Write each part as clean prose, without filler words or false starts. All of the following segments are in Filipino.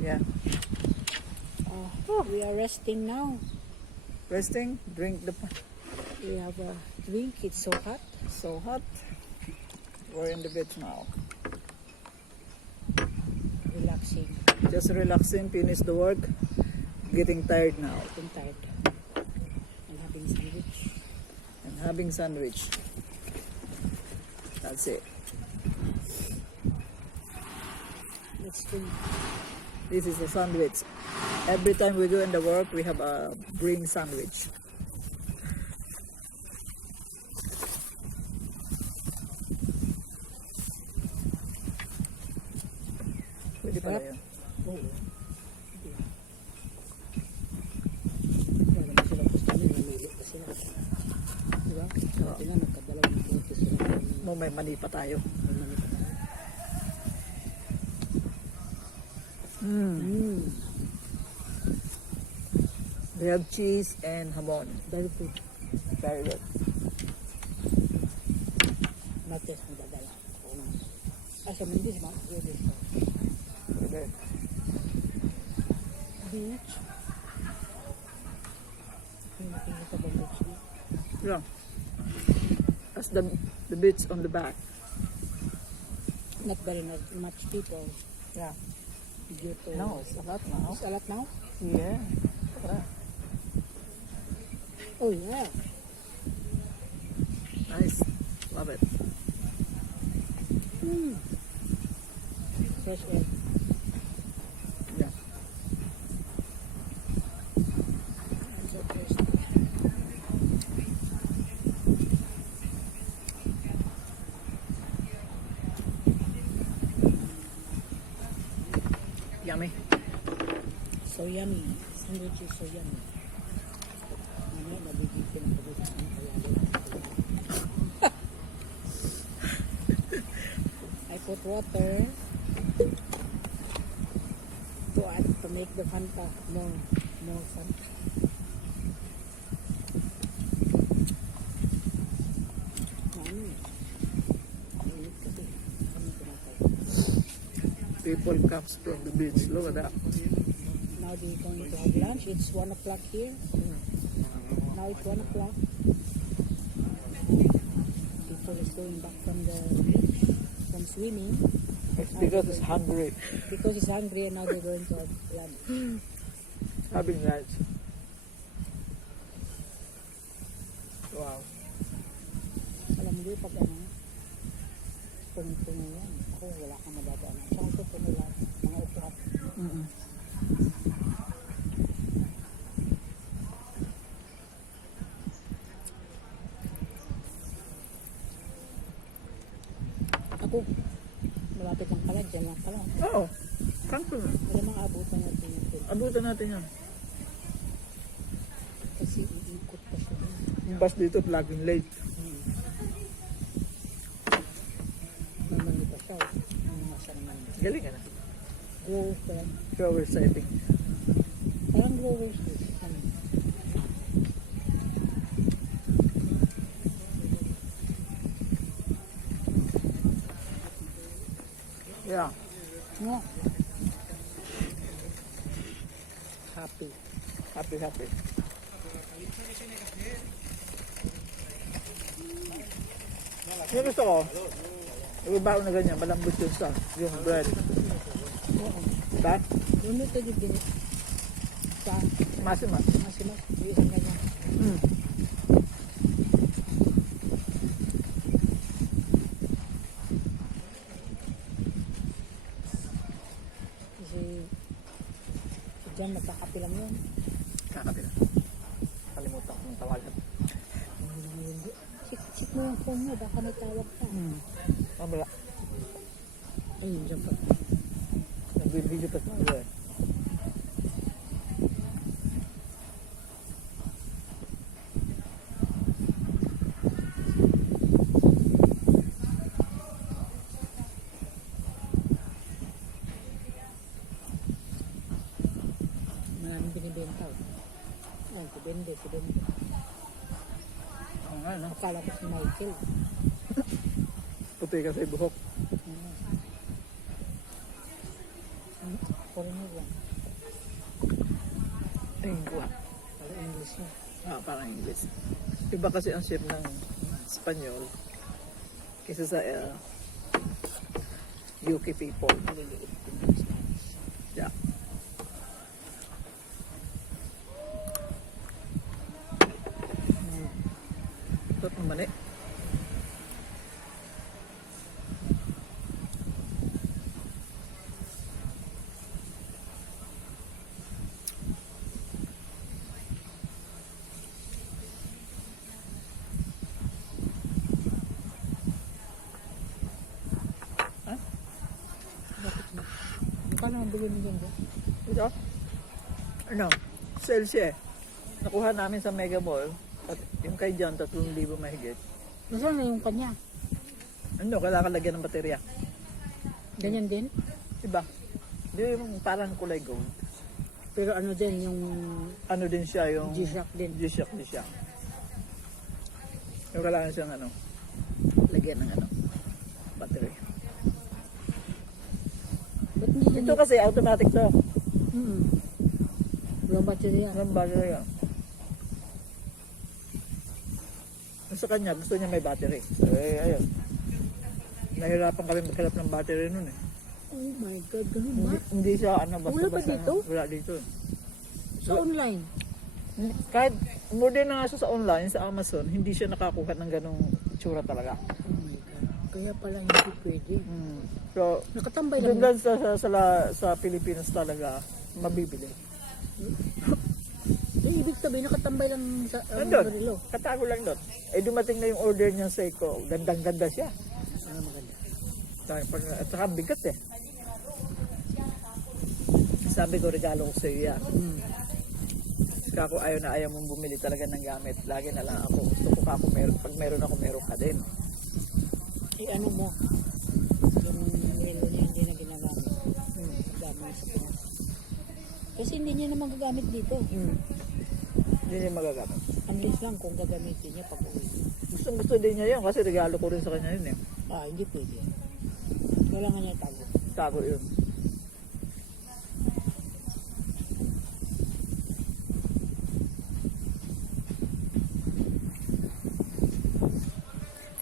Yeah. We are resting now. Resting. Drink the. We have a drink. It's so hot. So hot. We're in the beach now. Relaxing. Just relaxing. Finish the work. Getting tired now. I'm tired. And having sandwich. And having sandwich. That's it. Let's drink. This is a sandwich. Every time we go in the work, we have a green sandwich. Pwede pala yun. Oo. Wala naman sila gusto namin. Namili pa sila. Diba? Dati nga nagkadalawang puti sila. May mani pa tayo. Namili pa tayo. They have cheese and hamon. Very good. Very good. Natin ang dadala. Sa Mindis, ma? Pwede. Pwede. Beach. Nakikita ba beach? Yeah. That's the beach on the back. Not very much people. Yeah. Due to No, it's a lot now. It's a lot now? Yeah. Tara. Oh yeah. Nice. Love it. Fresh air. Yeah. I'm so thirsty. Yummy. So yummy. Sandwich is so yummy. Mamaya nabibigyan ako dito sa I put water to make the Fanta more fun. Mainit kasi. Kami tinatay. People comes from the beach. Look at that. Now they're going to have lunch. It's 1 o'clock here. Now it's 1 o'clock. People is going back from the beach, from swimming. It's because it's hungry. Because it's hungry and now they're going to have lunch. Having lunch. Wow. Alam mo din pag ano, puno-puno yan. Ako wala kang madadaan. Tsaka ito puno lang, mga upuhat. Ako, malapit lang pala, dyan lang pala. Oo. Kanto na. Kaya mga abutan natin ito. Abutan natin yan. Kasi iikot pa siya. Yung bus dito, laging late. Naman pa siya. Ang nasa naman. Galing ka na. Growers pa yan. Shower sighting. Parang growers din. Yeah. No. Happy. Happy, happy. Yung gusto ko, yung bao na ganyan, malambot yun sa yung bread. Oo. Diba? Yung ito din sa Masimas. masimas. Yung isang ganyan. Kasi dyan magkakapi lang yun. Kakapila. Kalimutan ko ng tawagan. Sik mo yung phone mo, baka may tawag ka. Mamaya. Ayun, dyan pa. Nagbibigyo pa tayo eh. Maraming binibenta. Ayan, si Bende. Oo nga, no? Akala ko si Michael. Puti kasi buhok. Foreigner lang. Ayun ko. Parang English yun. Parang English. Iba kasi ang shape ng Espanyol kaysa sa UK people. Maliliit din yung Spanish. Yeah. Ito naman eh. Paano ang bilhin mo dyan? Ito? Ano? Sale siya eh. Nakuha namin sa Mega Mall. At yung kay John, 3,000 mahigit. Nasaan na yung kanya? Ano? Kailangan lagyan ng baterya. Ganyan din? Diba? Di yung parang kulay gold. Pero ano din yung Ano din siya yung... G-Shock din. G-Shock din siya. Yung kailangan siyang ano, lagyan ng ano, battery. Ba't hindi Ito kasi automatic to. Walang battery yan. Walang battery yan. Sa kanya, gusto niya may battery. So, ayun. Nahirapan kami maghanap ng battery nun eh. Oh my God, ganun ba? Hindi siya ano, basta Wala ba basta dito? Wala dito. Sa online? Kahit order na nga siya sa online, sa Amazon, hindi siya nakakuha ng ganong tsura talaga. Oh my God. Kaya pala hindi pwede. So, Nakatambay doon lang. lang sa Pilipinas talaga mabibili. Yung ibig sabihin, nakatambay lang sa Nandun, relo. katago lang doon. Eh dumating na yung order niya sa Seiko. Gandang-ganda siya. Ah, maganda. At saka bigat eh. Sabi ko, regalo ko sa iyo yan. Kaya ako ayaw na ayaw mong bumili talaga ng gamit. Lagi na lang ako. Gusto ko ka ako meron. Pag meron ako, meron ka din. Eh ano mo, yung relo niya hindi na ginagamit. Gamay sa Pinas. Kasi hindi niya naman gagamit dito. Hindi niya magagamit. Unless lang kung gagamitin niya pag uwi. Gustong gusto din niya yun kasi regalo ko rin sa kanya yun eh. Ah, hindi pwede. Kailangan niya tago. Tago yun.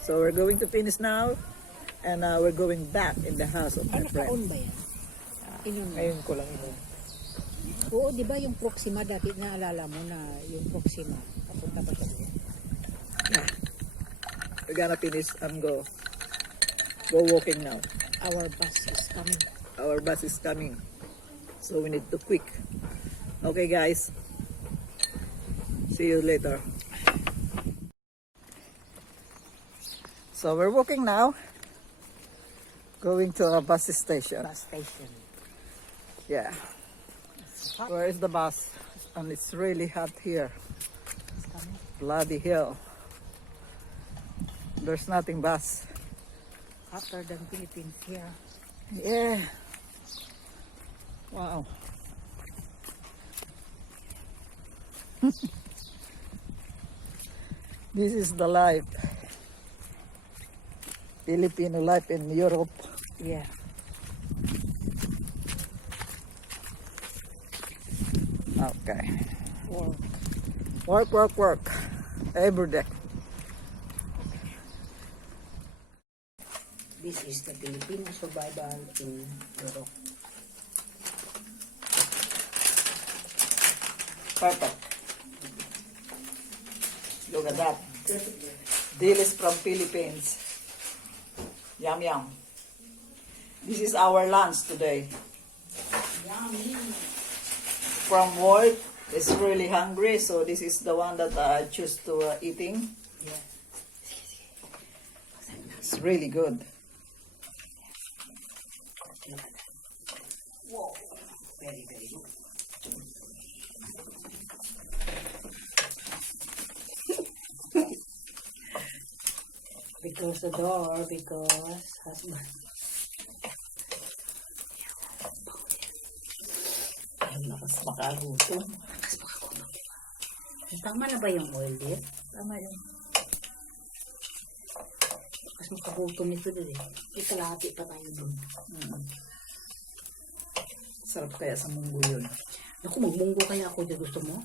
So we're going to finish now and we're going back in the house of my Ano friend. ka-on ba yan? Inon mo. Ngayon ko lang yun. Oo, di ba yung Proxima dati, naalala mo na yung Proxima, papunta pa siya doon. We're gonna finish and go walking now. Our bus is coming. Our bus is coming. So we need to quick. Okay guys. See you later. So we're walking now. Going to a bus station. Bus station. Yeah. Hot. Where is the bus? And it's really hot here. It's coming. Bloody hell. There's nothing bus. Hotter than Philippines here. Yeah. Wow. This is the life. Filipino life in Europe. Yeah. Okay. Work. Work, work, work. Every day. This is the Filipino survival in Europe. Perfect. Look at that. Deal is from Philippines. Yum, yum. This is our lunch today. Yummy. From work, it's really hungry, so this is the one that I choose to eating. Yeah. It's really good. Look at that. Whoa. Very, very good. Because the door, because husband. Ay, lakas makagutom. Tama na ba yung oil dip? Tama yun. Mas makagutom nito din eh. May kalahati pa tayo dun. Sarap kaya sa munggo yun. Naku, magmunggo kaya ako dyan. Gusto mo?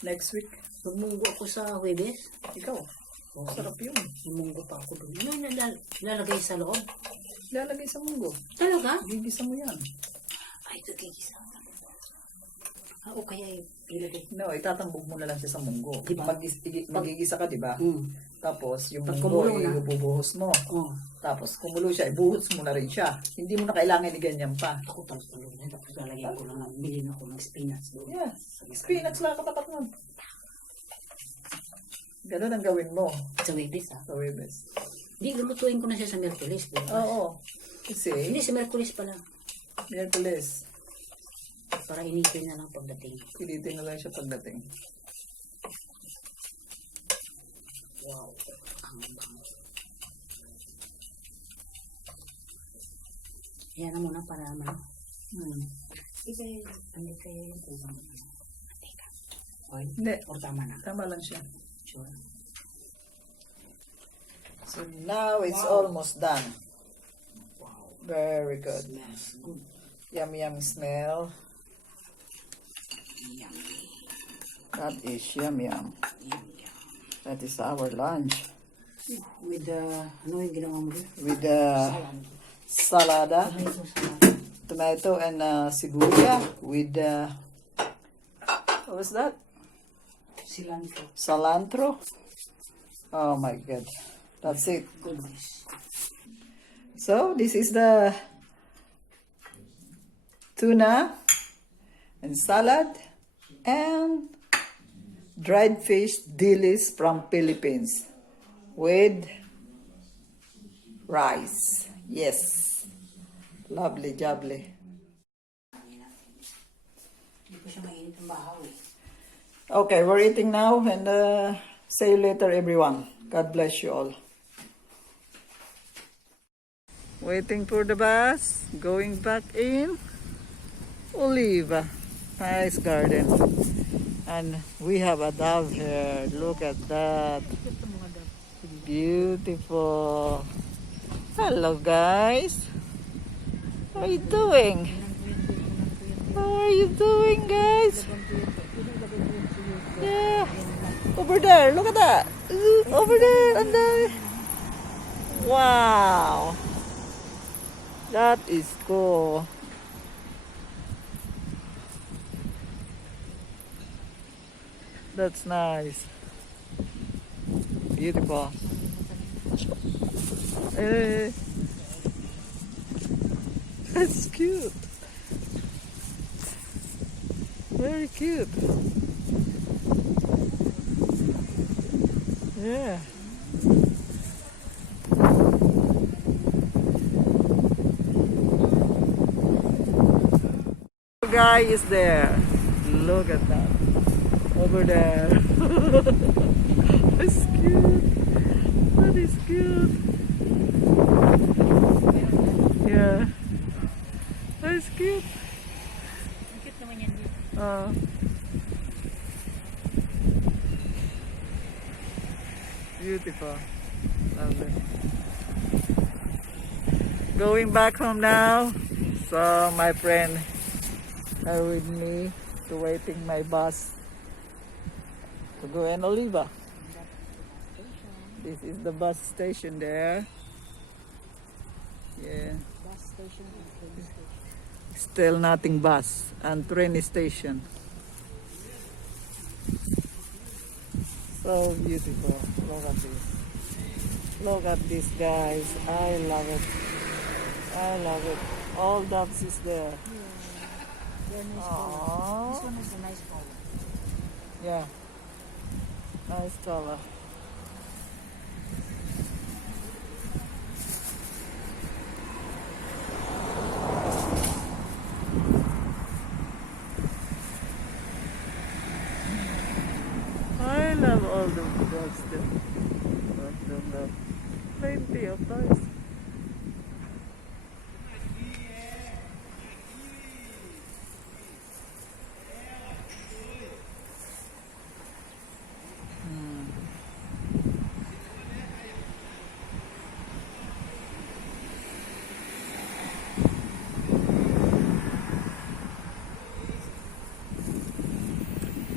Next week, Magmunggo ako sa Huwebes. ikaw. Oo. Sarap yun. Magmunggo pa ako doon. Yun, lalagay sa loob. Lalagay sa munggo. Talaga? Gigisa mo yan. Ay, ito gigisa. O kaya ilagay. No, itatambog mo na lang siya sa munggo. Diba? Magigisa ka, di ba? Tapos, yung Pag munggo, kumulo na. ibubuhos mo. Oh. Tapos, kumulo siya, ibuhos mo na rin siya. Hindi mo na kailangan iganyan pa. Ako talong na. Tapos lalagyan ko lang. Bilhin ako ng spinach doon. Yeah. Spinach lang katapat mo. Ganun ang gawin mo Sa Huwebes ha. sa Webes. Hindi, lulutuin ko na siya sa Merkulis. Diba? Oo. Kasi, Hindi, sa Merkulis pala. Miyerkules, Para initin na lang pagdating. pilitin na lang siya pagdating. Wow. Ang bango. Yan na muna para naman. Hindi kayo yung kubang mantika. Oil? Hindi. O tama na. Tama lang siya. Sure. So now it's almost done. Wow. Very good. Smells good. Yummy, yummy smell. Yummy. That is yum yum. Yummy. That is our lunch. With ano yung ginawa mo doon? With the salada, Tomato salad. tomato and sibuya. With what was that? Cilantro. Cilantro. Oh my god. That's it. Goodness. So this is the tuna and salad and dried fish dilis from Philippines with rice. Yes. Lovely, jubbly. Hindi ko siya mainit ang bahaw eh. Okay, we're eating now and see you later everyone. God bless you all. Waiting for the bus, going back in Oliva. Nice garden. And we have a dove here. Look at that. Beautiful. Hello guys. How are you doing? How are you doing guys? Yeah. Over there. Look at that. Over there. And there. Wow. That is cool. That's nice. Beautiful. Eh. That's cute. Very cute. Yeah. The guy is there. Look at that. Over there. That's cute. That is cute. Yeah. That's cute. Cute naman yan dito. Beautiful. Lovely. Going back home now. So my friend are with me to waiting my bus to go in Oliva. This is the bus station there. Yeah. Bus station and train station. Still nothing bus and train station. So beautiful. Look at this. Look at this guys. I love it. I love it. All doves is there. They're nice color. Aww. This one is a nice color. Yeah. Nice color. I love all the dogs there. Love. Plenty of toys.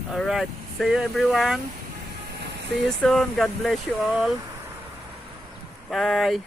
Alright. See you everyone. See you soon. God bless you all. Bye.